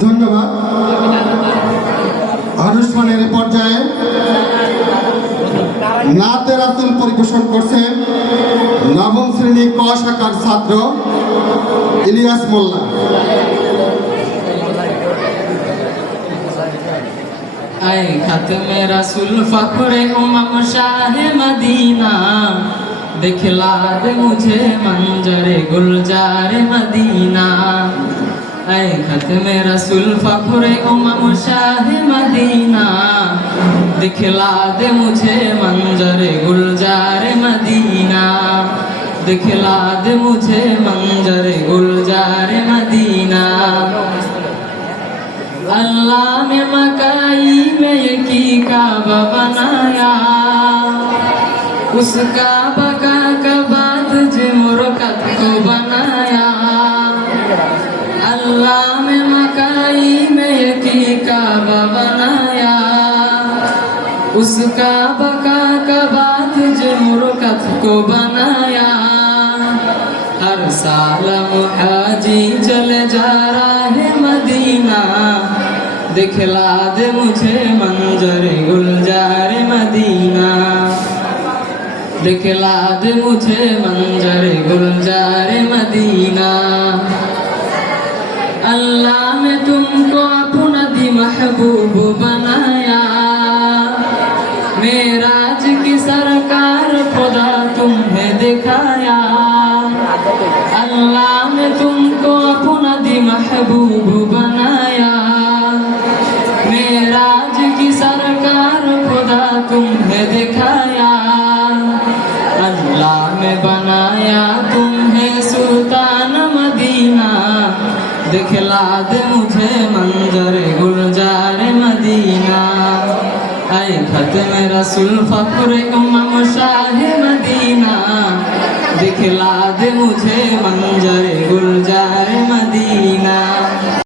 ধন্যবাদ অনুষ্ঠানের পর্যায়ে নাতে রাতুল পরিবেশন করছেন নবম শ্রেণী ক শাখার ছাত্র ইলিয়াস মোল্লা আই খাতমে রাসুল ফখরে উমম শাহ মদিনা दिखला दे मुझे मंजर गुलजार मदीना ऐ खत्म रसूल फखरे उमम शाह मदीना दिखला दे मुझे मंजर गुलजार मदीना दिखला दे मुझे मंजर गुलजार मदीना अल्लाह ने मकाई में यकी काबा बनाया उस काबा बनाया उस काबा का कबाद जे मुरकत को बनाया हर साल मुहाजी चले जा रहा है मदीना दिखला दे मुझे मंजर गुलजार मदीना दिखला दे मुझे मंजर गुलजार मदीना अल्लाह ने तुमको अपना दी महबूब बनाया। मेराज की सरकार खुदा तुम्हें दिखाया। अल्लाह ने तुमको अपना दी महबूब बनाया। मेराज की सरकार खुदा तुम्हें दिखाया। अल्लाह ने बनाया तुम्हें सुल्तान मदीना। दिखला दे मुझे मंजर गुलजार मदीना ऐ खत्म रसूल फखर उम्म शाह मदीना दिखला दे मुझे मंजर गुलजार मदीना